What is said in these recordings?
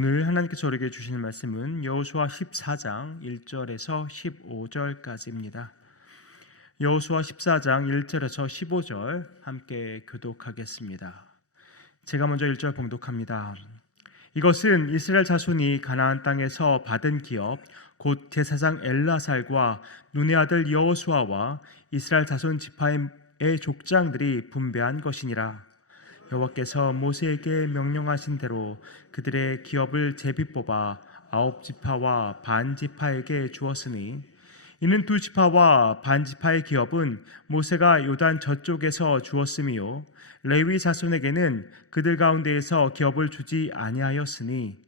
오늘 하나님께서 우리에게 주시는 말씀은 여호수아 14장 1절에서 15절까지입니다. 여호수아 14장 1절에서 15절 함께 교독하겠습니다. 제가 먼저 1절 봉독합니다. 이것은 이스라엘 자손이 가나안 땅에서 받은 기업 곧 제사장 엘라살과 눈의 아들 여호수아와 이스라엘 자손 지파의 족장들이 분배한 것이니라. 여호와께서 모세에게 명령하신 대로 그들의 기업을 제비 뽑아 9지파와 반 지파에게 주었으니 이는 2지파와 반 지파의 기업은 모세가 요단 저쪽에서 주었으며 레위 자손에게는 그들 가운데에서 기업을 주지 아니하였으니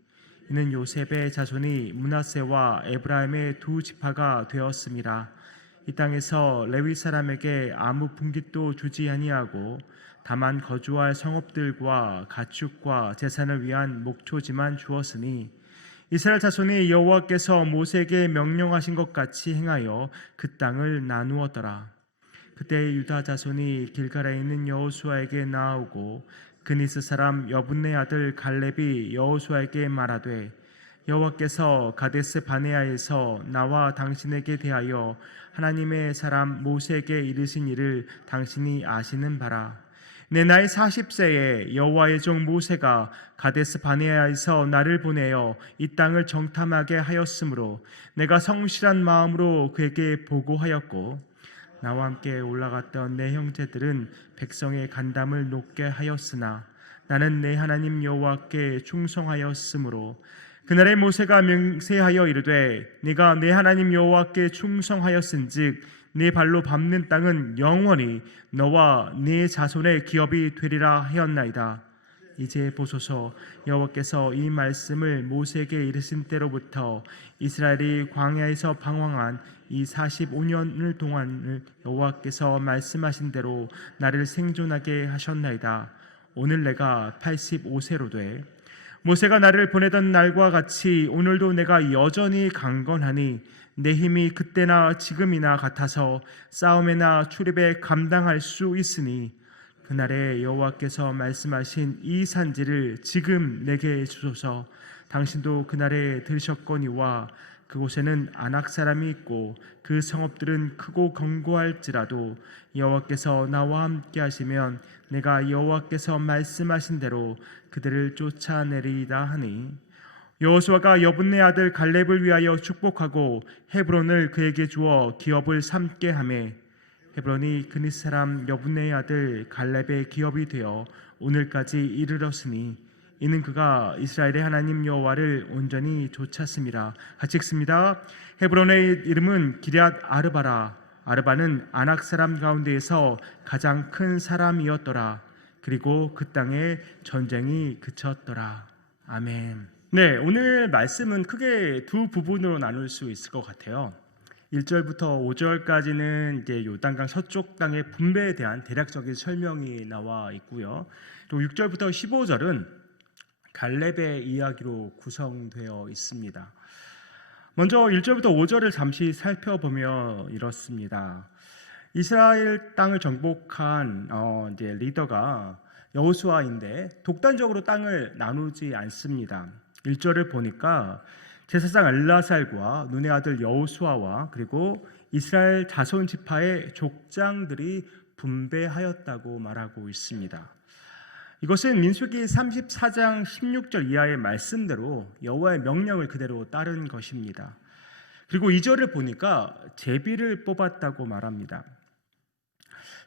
이는 요셉의 자손이 므낫세와 에브라임의 2지파가 되었음이라. 이 땅에서 레위 사람에게 아무 분깃도 주지 아니하고 다만 거주할 성읍들과 가축과 재산을 위한 목초지만 주었으니 이스라엘 자손이 여호와께서 모세에게 명령하신 것 같이 행하여 그 땅을 나누었더라. 그때 유다 자손이 길갈에 있는 여호수아에게 나아오고 그니스 사람 여분네 아들 갈렙이 여호수아에게 말하되 여호와께서 가데스 바네아에서 나와 당신에게 대하여 하나님의 사람 모세에게 이르신 일을 당신이 아시는 바라. 내 나이 40세에 여호와의 종 모세가 가데스 바네아에서 나를 보내어 이 땅을 정탐하게 하였으므로 내가 성실한 마음으로 그에게 보고하였고 나와 함께 올라갔던 내 형제들은 백성의 간담을 높게 하였으나 나는 내 하나님 여호와께 충성하였으므로 그날에 모세가 맹세하여 이르되 네가 내 하나님 여호와께 충성하였은즉 네 발로 밟는 땅은 영원히 너와 네 자손의 기업이 되리라 하였나이다. 이제 보소서, 여호와께서 이 말씀을 모세에게 이르신 때로부터 이스라엘이 광야에서 방황한 이 45년을 동안을 여호와께서 말씀하신 대로 나를 생존하게 하셨나이다. 오늘 내가 85세로 돼 모세가 나를 보내던 날과 같이 오늘도 내가 여전히 강건하니 내 힘이 그때나 지금이나 같아서 싸움에나 출입에 감당할 수 있으니 그날에 여호와께서 말씀하신 이 산지를 지금 내게 주소서. 당신도 그날에 들으셨거니와 그곳에는 아낙 사람이 있고 그 성읍들은 크고 견고할지라도 여호와께서 나와 함께 하시면 내가 여호와께서 말씀하신 대로 그들을 쫓아내리이다 하니 여호수아가 여분네 아들 갈렙을 위하여 축복하고 헤브론을 그에게 주어 기업을 삼게 하매 헤브론이 그니스 사람 여분네 아들 갈렙의 기업이 되어 오늘까지 이르렀으니 이는 그가 이스라엘의 하나님 여호와를 온전히 좇았습니다. 같이 읽습니다. 헤브론의 이름은 기럇 아르바라. 아르바는 아낙 사람 가운데에서 가장 큰 사람이었더라. 그리고 그 땅에 전쟁이 그쳤더라. 아멘. 네, 오늘 말씀은 크게 두 부분으로 나눌 수 있을 것 같아요. 1절부터 5절까지는 이제 요단강 서쪽 땅의 분배에 대한 대략적인 설명이 나와 있고요. 또 6절부터 15절은 갈렙의 이야기로 구성되어 있습니다. 먼저 1절부터 5절을 잠시 살펴보면 이렇습니다. 이스라엘 땅을 정복한 이제 리더가 여호수아인데 독단적으로 땅을 나누지 않습니다. 1절을 보니까 제사장 엘라살과 눈의 아들 여호수아와 그리고 이스라엘 자손 지파의 족장들이 분배하였다고 말하고 있습니다. 이것은 민수기 34장 16절 이하의 말씀대로 여호와의 명령을 그대로 따른 것입니다. 그리고 2절을 보니까 제비를 뽑았다고 말합니다.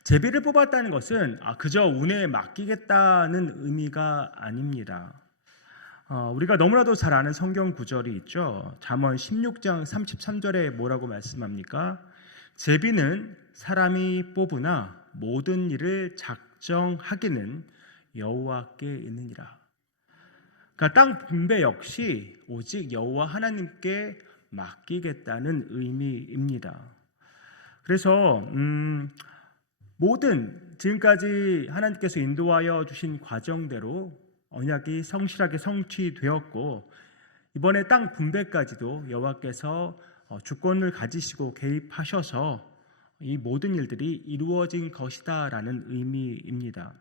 제비를 뽑았다는 것은 그저 운에 맡기겠다는 의미가 아닙니다. 우리가 너무나도 잘 아는 성경 구절이 있죠. 잠언 16장 33절에 뭐라고 말씀합니까? 제비는 사람이 뽑으나 모든 일을 작정하기는 여호와께 있느니라. 그러니까 땅 분배 역시 오직 여호와 하나님께 맡기겠다는 의미입니다. 그래서 모든 지금까지 하나님께서 인도하여 주신 과정대로 언약이 성실하게 성취되었고 이번에 땅 분배까지도 여호와께서 주권을 가지시고 개입하셔서 이 모든 일들이 이루어진 것이다라는 의미입니다.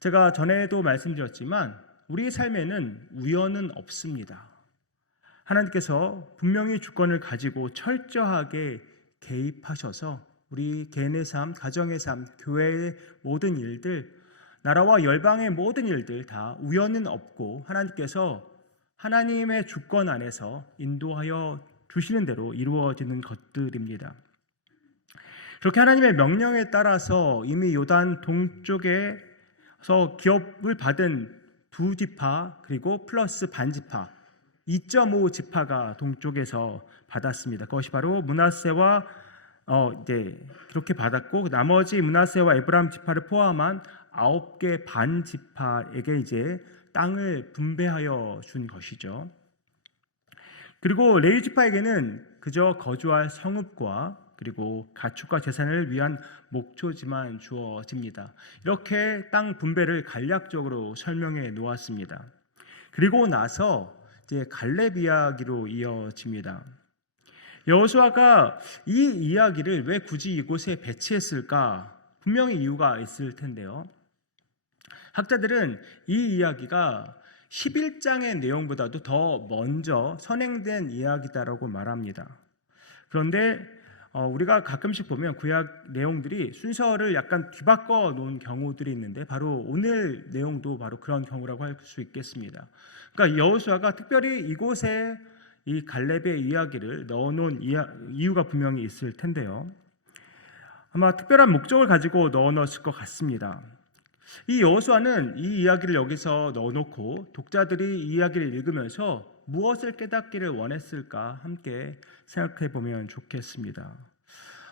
제가 전에도 말씀드렸지만 우리의 삶에는 우연은 없습니다. 하나님께서 분명히 주권을 가지고 철저하게 개입하셔서 우리 개인의 삶, 가정의 삶, 교회의 모든 일들, 나라와 열방의 모든 일들 다 우연은 없고 하나님께서 하나님의 주권 안에서 인도하여 주시는 대로 이루어지는 것들입니다. 그렇게 하나님의 명령에 따라서 이미 요단 동쪽에서 기업을 받은 두 지파 그리고 플러스 반지파 2.5 지파가 동쪽에서 받았습니다. 그것이 바로 므낫세와 그렇게 받았고 나머지 므낫세와 에브라임 지파를 포함한 9개 반 지파에게 이제 땅을 분배하여 준 것이죠. 그리고 레위 지파에게는 그저 거주할 성읍과 그리고 가축과 재산을 위한 목초지만 주어집니다. 이렇게 땅 분배를 간략적으로 설명해 놓았습니다. 그리고 나서 이제 갈렙 이야기로 이어집니다. 여호수아가 이 이야기를 왜 굳이 이곳에 배치했을까? 분명히 이유가 있을 텐데요. 학자들은 이 이야기가 11장의 내용보다도 더 먼저 선행된 이야기다라고 말합니다. 그런데 우리가 가끔씩 보면 구약 내용들이 순서를 약간 뒤바꿔 놓은 경우들이 있는데 바로 오늘 내용도 바로 그런 경우라고 할 수 있겠습니다. 그러니까 여호수아가 특별히 이곳에 이 갈렙의 이야기를 넣어놓은 이유가 분명히 있을 텐데요. 아마 특별한 목적을 가지고 넣어놓았을 것 같습니다. 이 여호수아는 이 이야기를 여기서 넣어놓고 독자들이 이 이야기를 읽으면서 무엇을 깨닫기를 원했을까 함께 생각해 보면 좋겠습니다.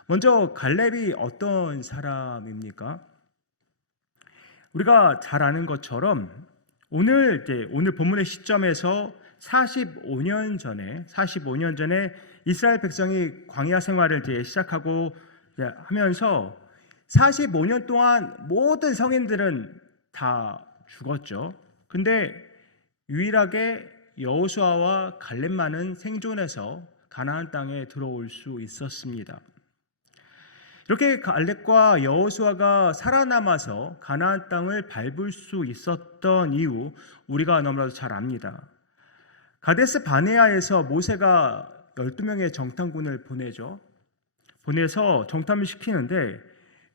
먼저 갈렙이 어떤 사람입니까? 우리가 잘 아는 것처럼 오늘 본문의 시점에서 45년 전에 이스라엘 백성이 광야 생활을 시작하고 하면서 45년 동안 모든 성인들은 다 죽었죠. 근데 유일하게 여호수아와 갈렙만은 생존해서 가나안 땅에 들어올 수 있었습니다. 이렇게 갈렙과 여호수아가 살아남아서 가나안 땅을 밟을 수 있었던 이유 우리가 너무나도 잘 압니다. 가데스 바네아에서 모세가 12명의 정탐꾼을 보내서 정탐을 시키는데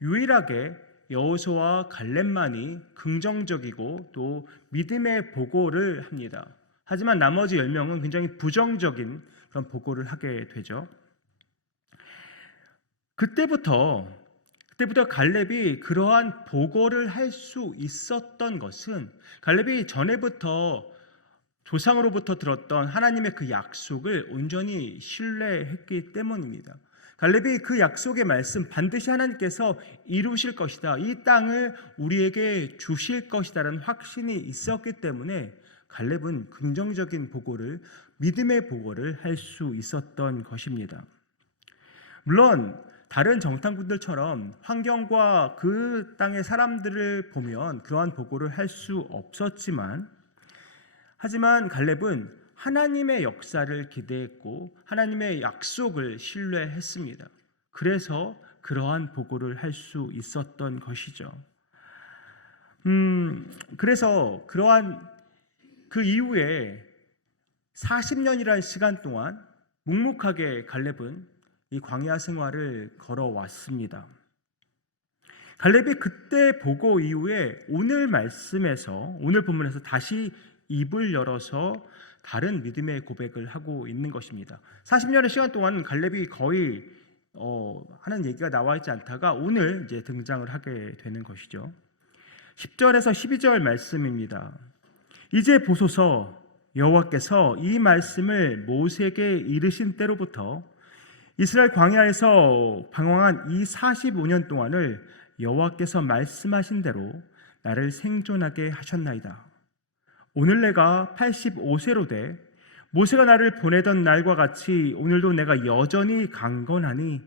유일하게 여호수아와 갈렙만이 긍정적이고 또 믿음의 보고를 합니다. 하지만 나머지 10명은 굉장히 부정적인 그런 보고를 하게 되죠. 그때부터 갈렙이 그러한 보고를 할 수 있었던 것은 갈렙이 전에부터 조상으로부터 들었던 하나님의 그 약속을 온전히 신뢰했기 때문입니다. 갈렙이 그 약속의 말씀 반드시 하나님께서 이루실 것이다. 이 땅을 우리에게 주실 것이다라는 확신이 있었기 때문에 갈렙은 긍정적인 보고를 믿음의 보고를 할 수 있었던 것입니다. 물론 다른 정탐꾼들처럼 환경과 그 땅의 사람들을 보면 그러한 보고를 할 수 없었지만 하지만 갈렙은 하나님의 역사를 기대했고 하나님의 약속을 신뢰했습니다. 그래서 그러한 보고를 할 수 있었던 것이죠. 그래서 그러한 그 이후에 40년이라는 시간 동안 묵묵하게 갈렙은 이 광야 생활을 걸어왔습니다. 갈렙이 그때 보고 이후에 오늘 본문에서 다시 입을 열어서 다른 믿음의 고백을 하고 있는 것입니다. 40년의 시간 동안 갈렙이 거의 하는 얘기가 나와 있지 않다가 오늘 이제 등장을 하게 되는 것이죠. 10절에서 12절 말씀입니다. 이제 보소서 여호와께서 이 말씀을 모세에게 이르신 때로부터 이스라엘 광야에서 방황한 이 45년 동안을 여호와께서 말씀하신 대로 나를 생존하게 하셨나이다. 오늘 내가 85세로 돼 모세가 나를 보내던 날과 같이 오늘도 내가 여전히 강건하니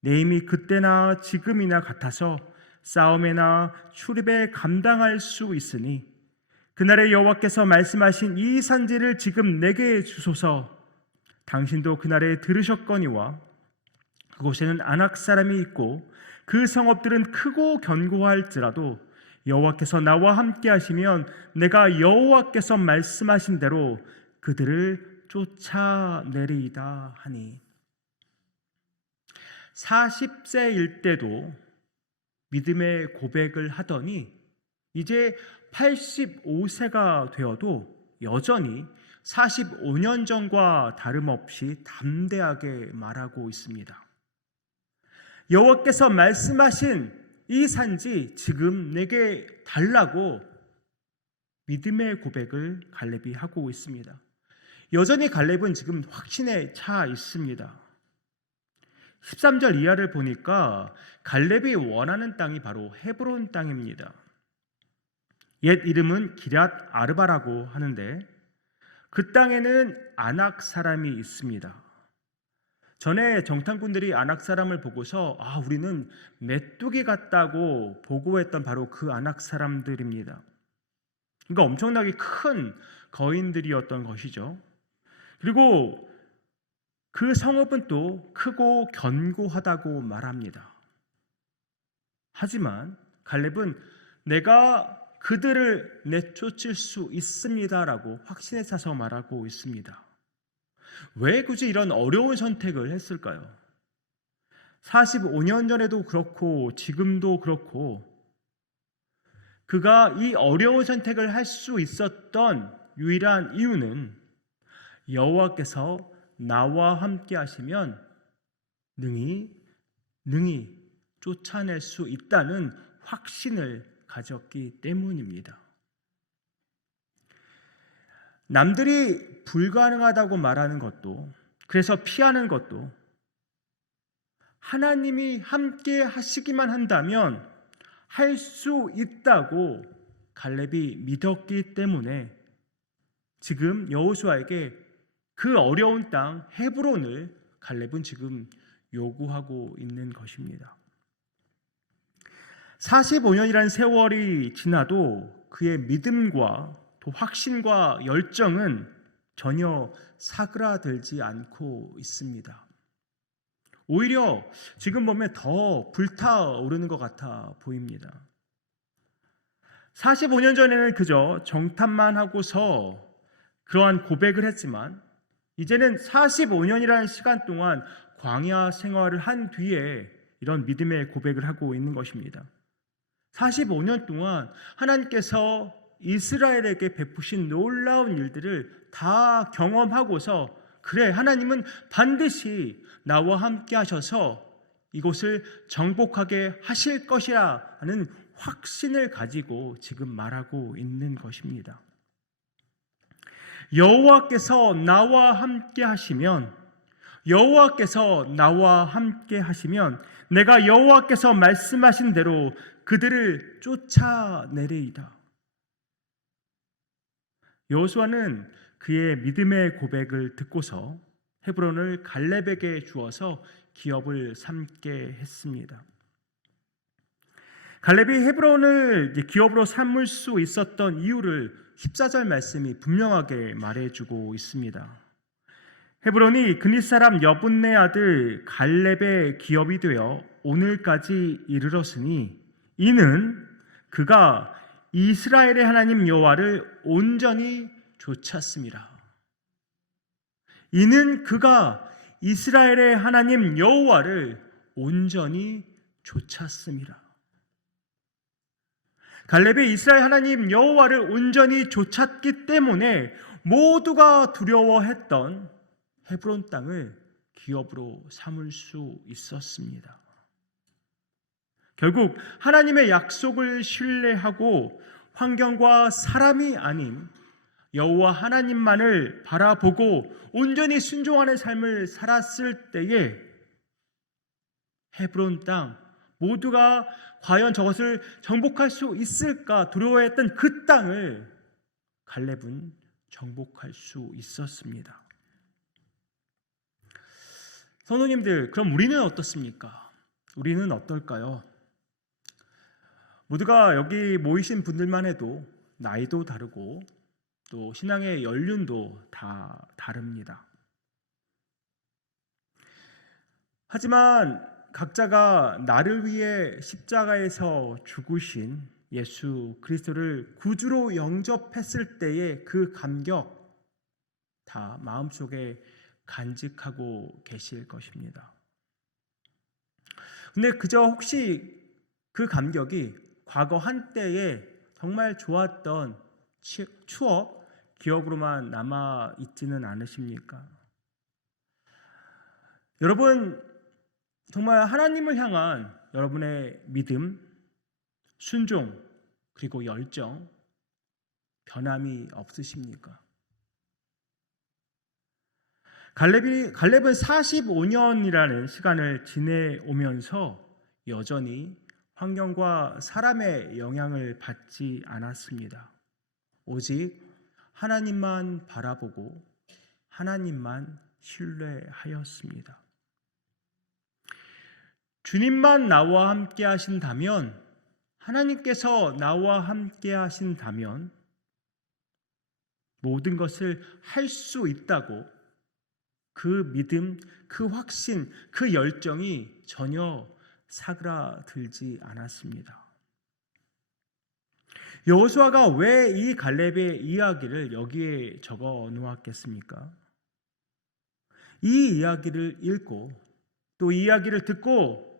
내 힘이 그때나 지금이나 같아서 싸움에나 출입에 감당할 수 있으니 그날에 여호와께서 말씀하신 이 산지를 지금 내게 주소서. 당신도 그날에 들으셨거니와 그곳에는 아낙 사람이 있고 그 성읍들은 크고 견고할지라도 여호와께서 나와 함께 하시면 내가 여호와께서 말씀하신 대로 그들을 쫓아내리이다 하니. 40세일 때도 믿음의 고백을 하더니 이제 85세가 되어도 여전히 45년 전과 다름없이 담대하게 말하고 있습니다. 여호와께서 말씀하신 이 산지 지금 내게 달라고 믿음의 고백을 갈렙이 하고 있습니다. 여전히 갈렙은 지금 확신에 차 있습니다. 13절 이하를 보니까 갈렙이 원하는 땅이 바로 헤브론 땅입니다. 옛 이름은 기럇 아르바라고 하는데 그 땅에는 아낙 사람이 있습니다. 전에 정탐꾼들이 아낙 사람을 보고서 우리는 메뚜기 같다고 보고했던 바로 그 아낙 사람들입니다. 그러니까 엄청나게 큰 거인들이었던 것이죠. 그리고 그 성읍은 또 크고 견고하다고 말합니다. 하지만 갈렙은 내가 그들을 내쫓을 수 있습니다라고 확신에 차서 말하고 있습니다. 왜 굳이 이런 어려운 선택을 했을까요? 45년 전에도 그렇고 지금도 그렇고 그가 이 어려운 선택을 할 수 있었던 유일한 이유는 여호와께서 나와 함께 하시면 능히 쫓아낼 수 있다는 확신을 가졌기 때문입니다. 남들이 불가능하다고 말하는 것도, 그래서 피하는 것도 하나님이 함께 하시기만 한다면 할 수 있다고 갈렙이 믿었기 때문에 지금 여호수아에게 그 어려운 땅 헤브론을 갈렙은 지금 요구하고 있는 것입니다. 45년이라는 세월이 지나도 그의 믿음과 또 확신과 열정은 전혀 사그라들지 않고 있습니다. 오히려 지금 보면 더 불타오르는 것 같아 보입니다. 45년 전에는 그저 정탐만 하고서 그러한 고백을 했지만 이제는 45년이라는 시간 동안 광야 생활을 한 뒤에 이런 믿음의 고백을 하고 있는 것입니다. 45년 동안 하나님께서 이스라엘에게 베푸신 놀라운 일들을 다 경험하고서 그래, 하나님은 반드시 나와 함께 하셔서 이곳을 정복하게 하실 것이라 하는 확신을 가지고 지금 말하고 있는 것입니다. 여호와께서 나와 함께 하시면 내가 여호와께서 말씀하신 대로 그들을 쫓아내리이다. 여호수아는 그의 믿음의 고백을 듣고서 헤브론을 갈렙에게 주어서 기업을 삼게 했습니다. 갈렙이 헤브론을 기업으로 삼을 수 있었던 이유를 14절 말씀이 분명하게 말해주고 있습니다. 헤브론이 그닛 사람 여분네 아들 갈렙의 기업이 되어 오늘까지 이르렀으니 이는 그가 이스라엘의 하나님 여호와를 온전히 좇았습니다. 이는 그가 이스라엘의 하나님 여호와를 온전히 좇았습니다. 갈렙이 이스라엘 하나님 여호와를 온전히 좇았기 때문에 모두가 두려워했던 헤브론 땅을 기업으로 삼을 수 있었습니다. 결국 하나님의 약속을 신뢰하고 환경과 사람이 아닌 여호와 하나님만을 바라보고 온전히 순종하는 삶을 살았을 때에 헤브론 땅 모두가 과연 저것을 정복할 수 있을까 두려워했던 그 땅을 갈렙은 정복할 수 있었습니다. 성도님들, 그럼 우리는 어떻습니까? 우리는 어떨까요? 모두가 여기 모이신 분들만 해도 나이도 다르고 또 신앙의 연륜도 다 다릅니다. 하지만 각자가 나를 위해 십자가에서 죽으신 예수 그리스도를 구주로 영접했을 때의 그 감격 다 마음속에 간직하고 계실 것입니다. 근데 그저 혹시 그 감격이 과거 한때에 정말 좋았던 추억, 기억으로만 남아 있지는 않으십니까? 여러분, 정말 하나님을 향한 여러분의 믿음, 순종, 그리고 열정, 변함이 없으십니까? 갈렙은 45년이라는 시간을 지내오면서 여전히 환경과 사람의 영향을 받지 않았습니다. 오직 하나님만 바라보고 하나님만 신뢰하였습니다. 주님만 나와 함께 하신다면, 하나님께서 나와 함께 하신다면 모든 것을 할 수 있다고 그 믿음, 그 확신, 그 열정이 전혀 사그라들지 않았습니다. 여호수아가 왜 이 갈렙의 이야기를 여기에 적어 놓았겠습니까? 이 이야기를 읽고 또 이 이야기를 듣고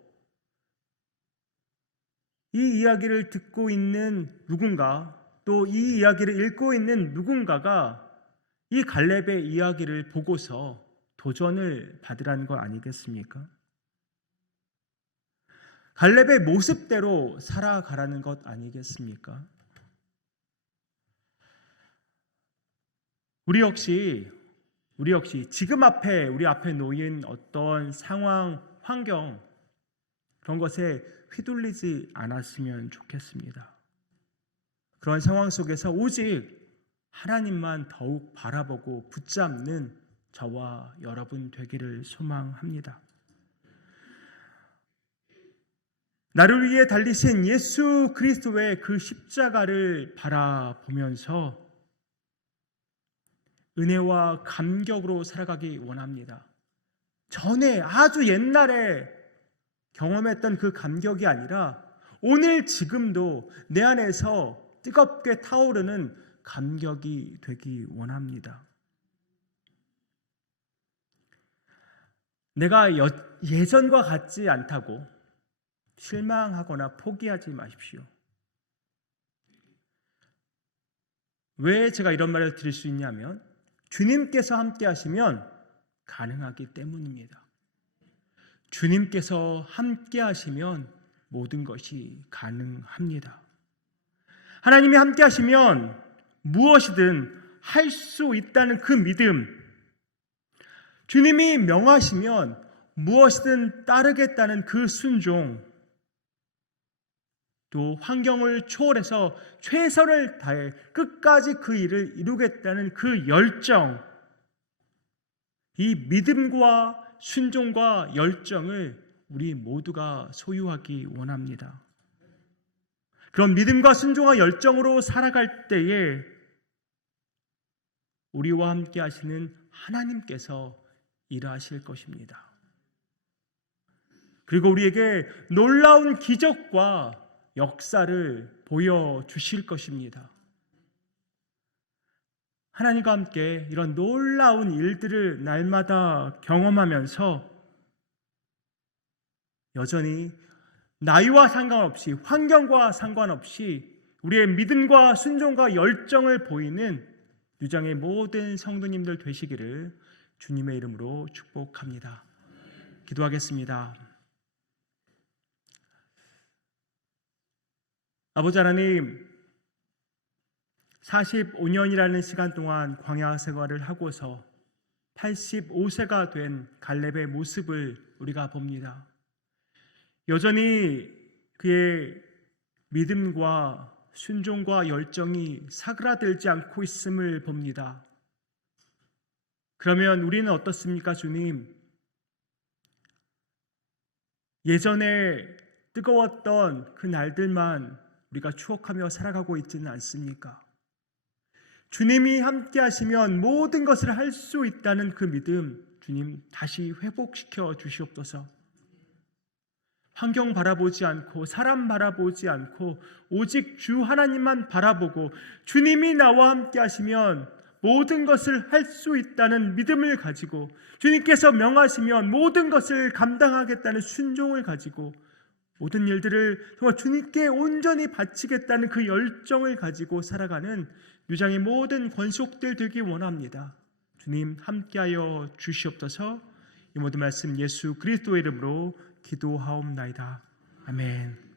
이 이야기를 듣고 있는 누군가, 또 이 이야기를 읽고 있는 누군가가 이 갈렙의 이야기를 보고서 도전을 받으라는 거 아니겠습니까? 갈렙의 모습대로 살아가라는 것 아니겠습니까? 우리 역시 지금 우리 앞에 놓인 어떤 상황, 환경, 그런 것에 휘둘리지 않았으면 좋겠습니다. 그런 상황 속에서 오직 하나님만 더욱 바라보고 붙잡는 저와 여러분 되기를 소망합니다. 나를 위해 달리신 예수 그리스도의 그 십자가를 바라보면서 은혜와 감격으로 살아가기 원합니다. 전에 아주 옛날에 경험했던 그 감격이 아니라 오늘 지금도 내 안에서 뜨겁게 타오르는 감격이 되기 원합니다. 내가 예전과 같지 않다고 실망하거나 포기하지 마십시오. 왜 제가 이런 말을 드릴 수 있냐면 주님께서 함께 하시면 가능하기 때문입니다. 주님께서 함께 하시면 모든 것이 가능합니다. 하나님이 함께 하시면 무엇이든 할 수 있다는 그 믿음, 주님이 명하시면 무엇이든 따르겠다는 그 순종, 또 환경을 초월해서 최선을 다해 끝까지 그 일을 이루겠다는 그 열정, 이 믿음과 순종과 열정을 우리 모두가 소유하기 원합니다. 그런 믿음과 순종과 열정으로 살아갈 때에 우리와 함께 하시는 하나님께서 일하실 것입니다. 그리고 우리에게 놀라운 기적과 역사를 보여주실 것입니다. 하나님과 함께 이런 놀라운 일들을 날마다 경험하면서 여전히 나이와 상관없이, 환경과 상관없이 우리의 믿음과 순종과 열정을 보이는 유장의 모든 성도님들 되시기를 주님의 이름으로 축복합니다. 기도하겠습니다. 아버지 하나님, 45년이라는 시간 동안 광야 생활을 하고서 85세가 된 갈렙의 모습을 우리가 봅니다. 여전히 그의 믿음과 순종과 열정이 사그라들지 않고 있음을 봅니다. 그러면 우리는 어떻습니까, 주님? 예전에 뜨거웠던 그 날들만 우리가 추억하며 살아가고 있지는 않습니까? 주님이 함께 하시면 모든 것을 할 수 있다는 그 믿음, 주님 다시 회복시켜 주시옵소서. 환경 바라보지 않고 사람 바라보지 않고 오직 주 하나님만 바라보고 주님이 나와 함께 하시면 모든 것을 할 수 있다는 믿음을 가지고 주님께서 명하시면 모든 것을 감당하겠다는 순종을 가지고 모든 일들을 정말 주님께 온전히 바치겠다는 그 열정을 가지고 살아가는 유장의 모든 권속들 되기 원합니다. 주님 함께하여 주시옵소서. 이 모든 말씀 예수 그리스도의 이름으로 기도하옵나이다. 아멘.